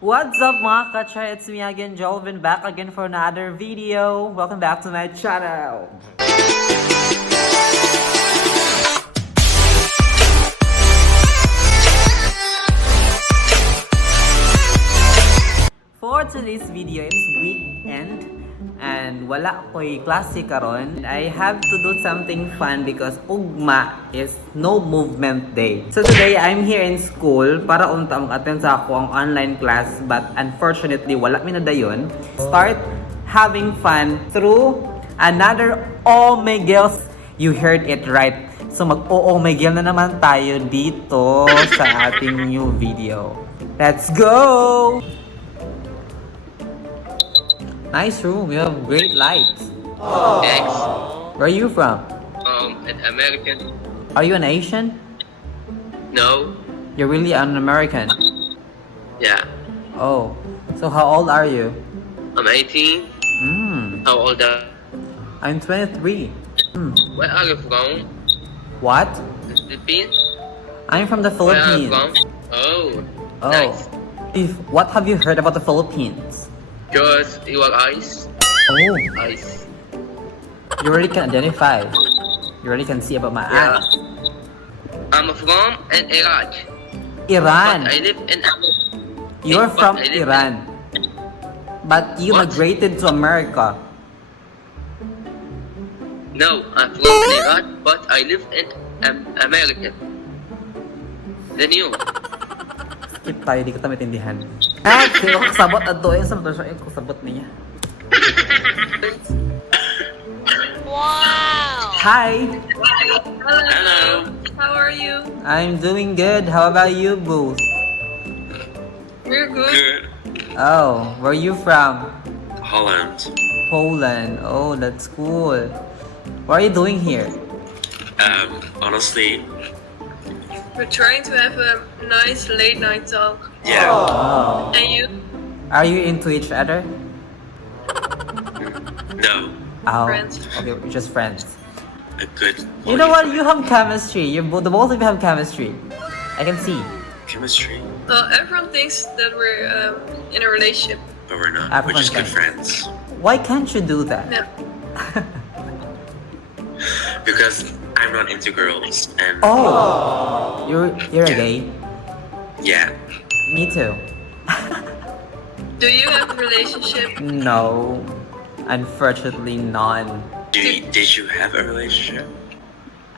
What's up mga kacha? It's me again, Julven, back again for another video. Welcome back to my channel. For today's video, it's weekend and wala ko'y klase karon. I have to do something fun because ugma is no movement day. So today, I'm here in school para unta mag-attend sa ako ang online class, but unfortunately, wala mi na dayon. Start having fun through another Omegle. You heard it right. So mag-Omegle na naman tayo dito sa ating new video. Let's go! Nice room. You have great lights. Thanks. Where are you from? An American. Are you an Asian? No. You're really an American. Yeah. Oh. So how old are you? I'm 18. How old are I'm 23. Where are you from? What? The Philippines? I'm from the Where are you Philippines. from? Oh. Oh. Nice. What have you heard about the Philippines? Because your eyes. Oh. Eyes. You already can identify. You already can see about my Yeah. eyes. I'm from Iraq. Iran. But I live in You're but from I live Iran. But you What? migrated to America. No, I'm from Iraq, but I live in America. Then you. Skip tayo, di kita maintindihan. Ah, sino kasabot ato eh. Sa motor siya, kasabot niya. Wow! Hi! Hello. How are you? I'm doing good. How about you, Boo? We're good. Good. Oh, where are you from? Holland. Poland. Oh, that's cool. What are you doing here? Honestly, We're trying to have a nice late night talk. yeah. Oh. And you? Are you into each other? No. Oh, Friends. okay, we're just friends. A good. You know what? You have chemistry. The both of you have chemistry. I can see. Chemistry, Well, everyone thinks that we're in a relationship. but we're not. We're just good friends. Why can't you do that? Yeah. Because I'm not into girls, and Oh, you're a gay. yeah. Me too. Do you have a relationship? No, unfortunately, none. Did you have a relationship?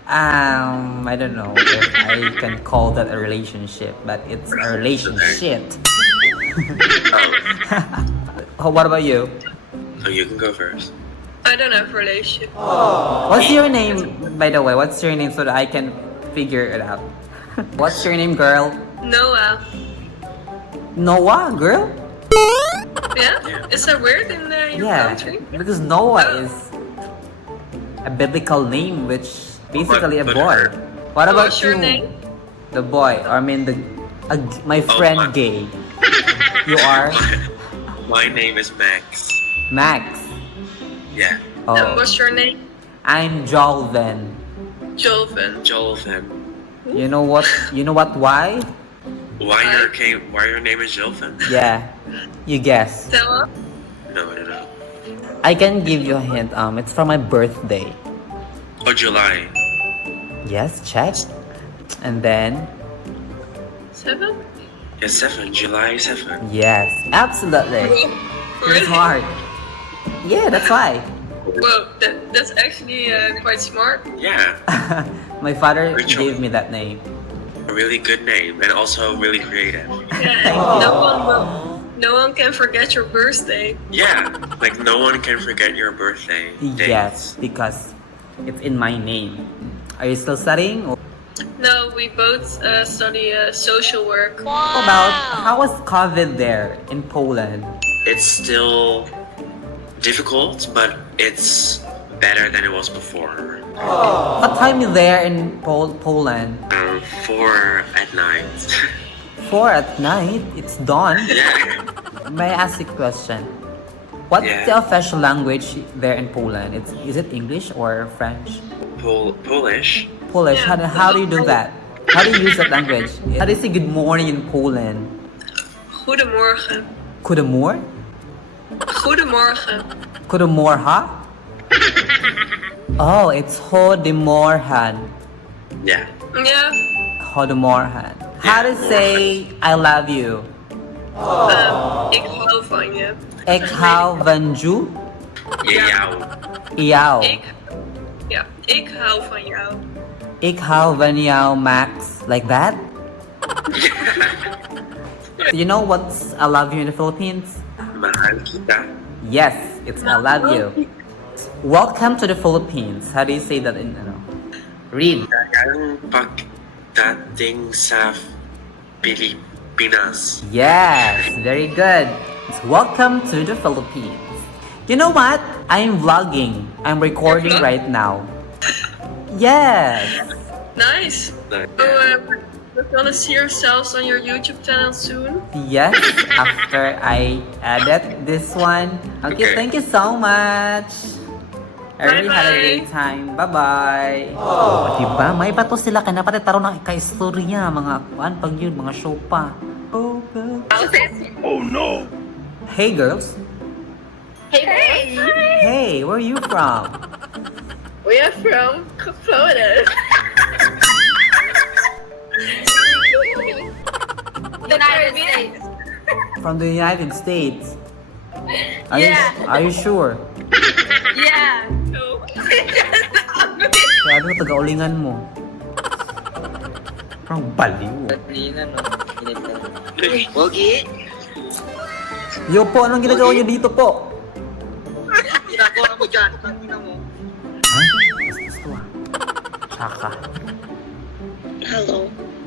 I don't know if I can call that a relationship, but it's a relationship. Oh, What about you? oh, you can go first. I don't have a relationship. What's your name, by the way? What's your name so that I can figure it out? What's your name, girl? Noah. Noah, girl? Yeah? Yeah. Is that weird in your Yeah, country? because Noah is a biblical name, which basically a But boy. her- What about What's your you? name? The boy, or I mean my friend my- gay. You are My name is Max. Max. And Yeah, Oh, what's your name? I'm Julven. Julven. Jolfin. You know what? You know what? Why? Why your name is Jolfin? Yeah, you guess. Tell us. No, I don't know. I can give you a hint. It's for my birthday. Oh, July. Yes, check. And then, 7? Yeah, 7. July 7. yes, absolutely. You're Really? smart. Yeah, that's why. Well, that's actually quite smart. Yeah, My father Rachel. gave me that name. a really good name and also really creative. Yeah, no one can forget your birthday. Yeah, like no one can forget your birthday. date. Yes, because it's in my name. Are you still studying? Or No, we both study social work. how about how was COVID there in Poland? It's still difficult, but it's better than it was before. What time is there in Poland? 4 at night. 4 at night. It's dawn. Yeah. May I ask you a question? What's Yeah. the official language there in Poland? Is it English or French? Polish. Polish. Yeah. How do you do that? How do you use that language? How do you say good morning in Poland? Goedemorgen. Goedemorgen? Goedemorgen. Goedemorgen? Oh, it's Goedemorgen. Yeah. Yeah. Goedemorgen. How to say I love you? Ik hou van je. Ik hou van you? Yeah. Jou. Ik hou van jou. Ik hou van jou, Max. Like that? Do you know what's I love you in the Philippines? Mahal kita. Yes, it's I love you. Welcome to the Philippines. How do you say that in read? Ang pagdating sa Pilipinas. Yes, very good. It's welcome to the Philippines. You know what? I'm vlogging. I'm recording right now. Yes. Nice. Nice. So, we're gonna see ourselves on your YouTube channel soon. Yes, after I edit this one. Okay, Okay. thank you so much. I really had a Bye-bye. great time. Bye-bye. Oh, diba? May bato sila. Kaya napatay taro ng ka-story niya. Mga kuan pag yun, mga show pa. Oh, well. Hey, girls. Hey. Hey, where are you from? We are from Florida. United States. From the United States. Yeah. Are you sure? Yeah. No. Kaya ano, taga-ulingan mo. Parang baliw. Pogi. Yo po, anong ginagawa niyo dito po? Ginagawa mo dyan. Tangina mo. Ay, bastos to ah. Tsaka. Hello,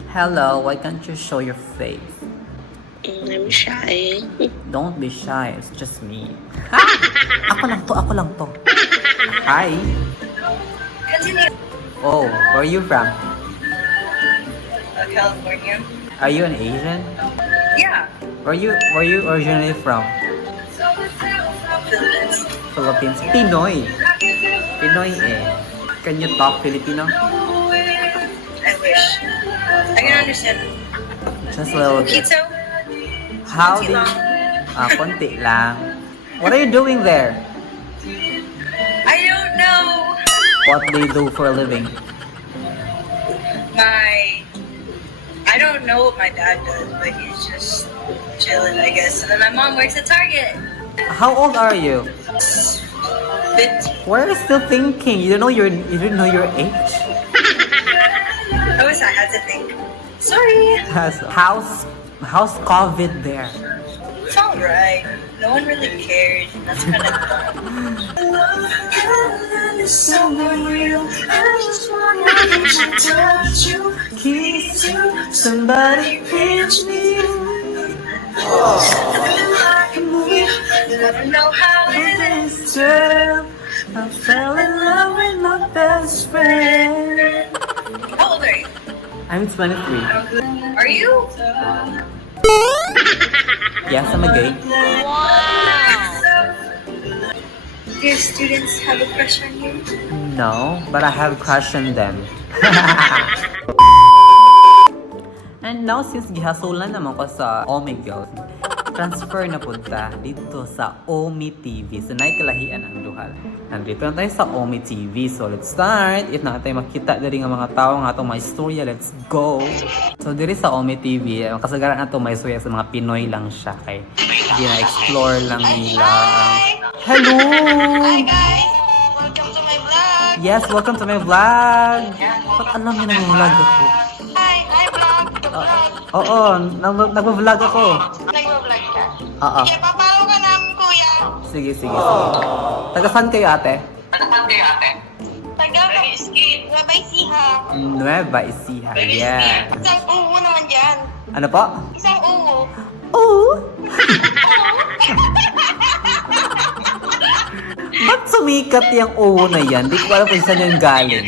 Hello, why can't you show your face? I'm shy. Don't be shy, it's just me. Ako lang to. Hi. Oh, where are you from? California. Are you an Asian? Yeah. Where you originally from? Philippines. Pinoy. Pinoy eh. Can you talk Filipino? I wish. I can understand. Just a little bit. Pizza. How do you... konti lang. What are you doing there? I don't know. What do you do for a living? I don't know what my dad does, but he's just chilling, I guess. And then my mom works at Target. How old are you? But Why are you still thinking? You didn't know your age? I wish I had to think. Sorry. How's COVID there? It's alright. No one really cares. That's kind of Kiss you, somebody pinch me. I don't know how it is. This girl, I fell in love with my best friend. How old are you? I'm 23. Are you? Yes, I'm a gay. Do your students have a crush on you? No, but I have a crush on them. And now, since gihasulan naman ko sa Omegle, transfer na punta dito sa Omi TV. So, naikalahian ang duhal. Nandito na tayo sa Omi TV. So, let's start. If na tayo makita diri nga mga tao nga itong may istorya, let's go! So, diri sa Omi TV, ang kasagaran na ito may istorya sa mga Pinoy lang siya. Kay hindi na-explore lang nila. Hello! Hi guys! Welcome to my vlog! Yes, welcome to my vlog! Ba't alam niyo na yung vlog ako? Hi vlog! Oo, nag-vlog ako. Nag-vlog ka? Oo. Sige, papalo ka namin kuya! Sige. Taga saan kayo ate? Taga Nueva Ecija! Nueva Ecija, yes. Isang uwo naman dyan! Ano po? Isang uwo! Oo. Ba't sumikat yung oo na yan? Di ko alam kung saan yung galing.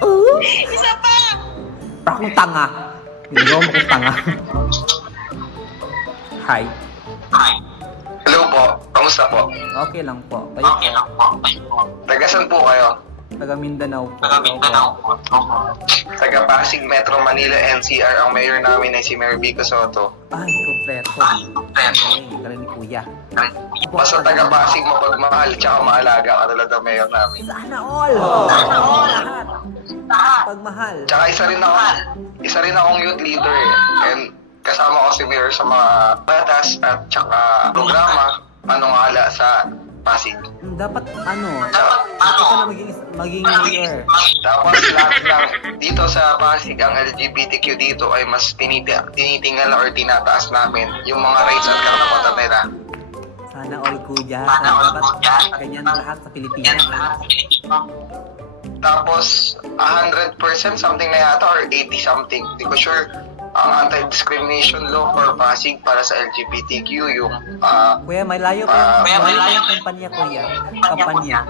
Oo. Isa pa! Akong tanga. Ginagawa mo kong tanga. Hi. Hello po, kamusta po? Okay lang po. Kayo po. Taga saan po kayo? Taga Mindanao po. Taga Pasig, Metro Manila, NCR. Ang mayor namin ay si Mayor Vico Soto. Ay, kompleto. Galing ni Kuya. Basta taga Pasig, mapagmahal, tsaka maalaga ka talaga ang mayor namin. Sana all! Sana all! Lahat. Pagmahal. Tsaka isa rin akong youth leader eh. And kasama ko si Mayor sa mga batas at tsaka programa panungala sa Pasig. Dapat ito na maging mayor. Tapos lahat lang dito sa Pasig, ang LGBTQ dito ay mas tinitingnan or tinataas namin yung mga rights at karapatan nila. Sana all Kuya. Dapat ganyan lahat sa Pilipinas. Tapos 100% something na yata or 80 something. Hindi ko sure ang anti-discrimination law for Pasig para sa LGBTQ yung Kuya, may layo pa yung kampanya, Kuya. Kampanya.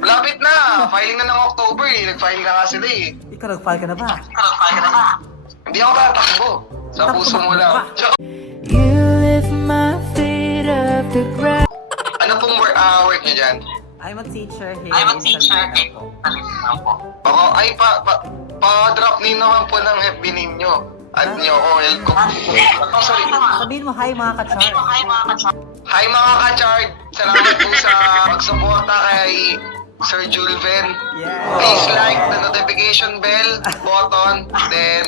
Lapit na! Filing na ng October eh. Nag-file na nga sila eh. Ikaw, nag-file ka na ba? Hindi ako tatakbo. Sa puso mo lang. You lift my feet off the ground. Ano pong work niyo dyan? I'm a teacher here in Mindanao po. Ako, ay pa-drop nyo naman po ng FB ninyo. Add nyo ako, welcome. Oh, sorry. Sabihin mo, hi mga ka-char. Hi mga ka-chard! Salamat po sa pagsuporta kay Sir Julven. Please like the notification bell button. Then,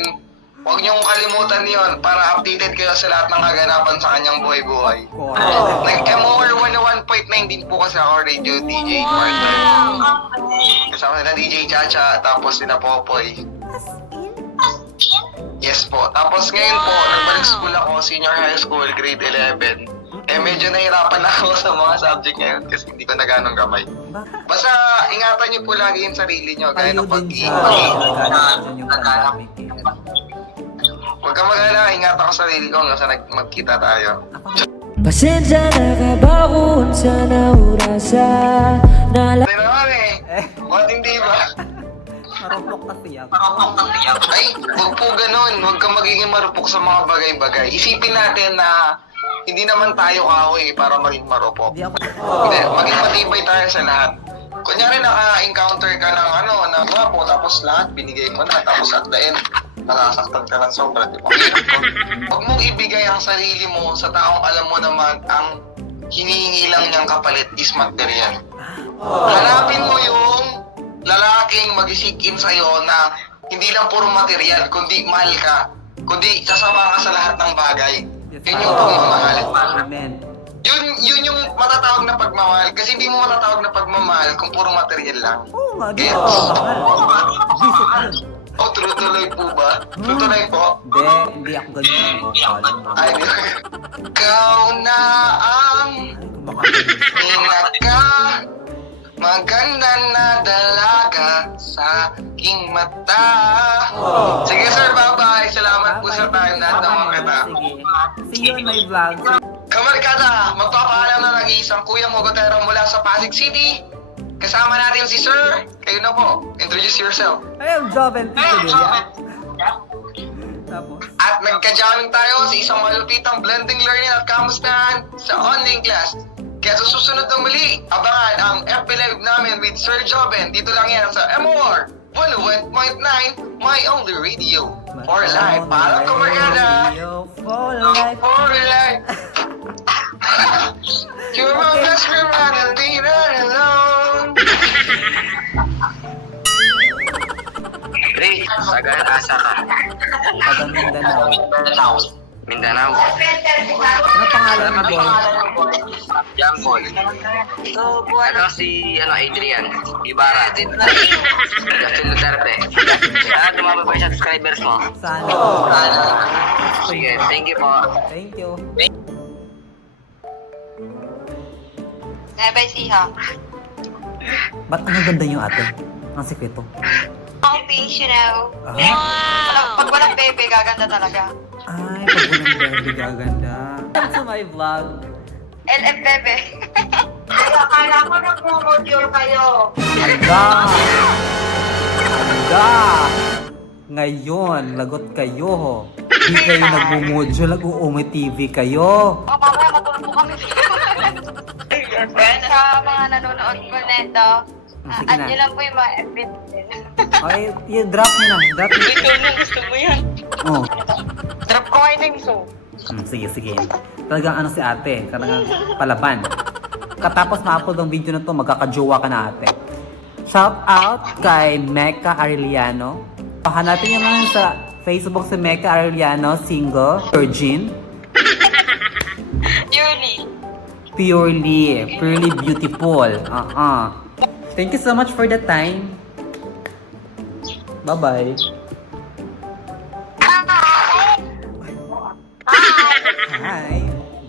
huwag niyong kalimutan yon para updated kayo sa lahat ng kaganapan sa kanyang buhay-buhay. Nag-MOR 101.9 din po kasi ako, radio DJ partner. Kasama nila DJ Chacha, tapos sila Popoy. Yes po. Tapos ngayon po, nagbalik school ako, senior high school, grade 11. Medyo nahirapan na ako sa mga subject ngayon kasi hindi ko na ganong gamay. Basta ingatan niyo po lagi yung sarili niyo, gaya ng pag-iingay. Huwag ka mag-alala, ingatan ko sarili ko hanggang sa magkita tayo. Pasensya na ka ba kung sa naurasa na Hindi naman eh. Ba't hindi ba? Marupok kasi ako. Ay, huwag po ganun. Huwag ka magiging marupok sa mga bagay-bagay. Isipin natin na hindi naman tayo kahoy para maging marupok. Hindi ako. Hindi, maging matibay tayo sa lahat. Kunyari naka-encounter ka ng ng mapo, tapos lahat binigay mo na, tapos at the end, nakasaktan ka ng sobra, di ba? Huwag mong ibigay ang sarili mo sa taong alam mo naman ang hinihingi lang niyang kapalit is material. Hanapin mo yung lalaking mag-seek-in sa'yo na hindi lang puro material, kundi mahal ka, kundi sasama ka sa lahat ng bagay. Yun yung pagmamahal. Amen. Yun yung matatawag na pagmamahal. Kasi hindi mo matatawag na pagmamahal kung puro material lang. Oo nga, di ako mahal. Visit yun. Oh, tuloy po ba? Tuloy po? Hindi ako ganyan. Ay, di. Ikaw na ang pinaka maganda na dalaga sa aking mata. Sige sir, bye-bye. Salamat po sa time na naman kita. Sige. See you in my vlog. Kamarkada, magpapaalam na nag-iisang kuya Mogotero mula sa Pasig City. Kasama natin si Sir. Kayo na po. Introduce yourself. I am Julven Kuya. Tapos? At nagka-jamming tayo sa isang malupitang blending learning at kamustahan sa online class. Kaya sa susunod na muli, abangan ang FB Live namin with Sir Julven. Dito lang yan sa MOR 101.9, My Only Radio. For life. Paalam kamarkada. For life. For life. You're my best friend, I'll be right alone. Pre, taga-asa ka. Taga Mindanao. Mindanao. Ano pangalan mo, boy? Young Paul. Ano si Adrian Ibarra. Justin Duterte. Tumama pa yung subscribers mo. Sana. Sige, thank you po. Thank you. Never see her. Ba't ang ganda yung ate? Ang sikreto. All fish, you know. Ah. Pag walang bebe, gaganda talaga. Ay, pag walang baby, gaganda. Welcome to my vlog. LF bebe. Kaya akala ko nag-module kayo. Ganda! Ganda! Ngayon, lagot kayo. Hindi kayo nag-module, nag-uume TV kayo. O, mamaya matulog po kami. Sa mga nanonood po nito, Sige Add nyo na. lang po yung mga FB din. Okay, drop nyo na. Drop nyo. Ikaw na, gusto mo yan. Oh. Drop ko kayo ng so. Sige, sige. Talagang ano si ate, talagang palaban. Katapos ma-upload ang video na to, magkakajowa ka na ate. Shout out kay Mecca Arellano. Hanapin nyo naman sa Facebook si Mecca Arellano, single, virgin. Purely beautiful. Thank you so much for the time. Bye-bye. Hi! Hi,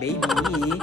baby.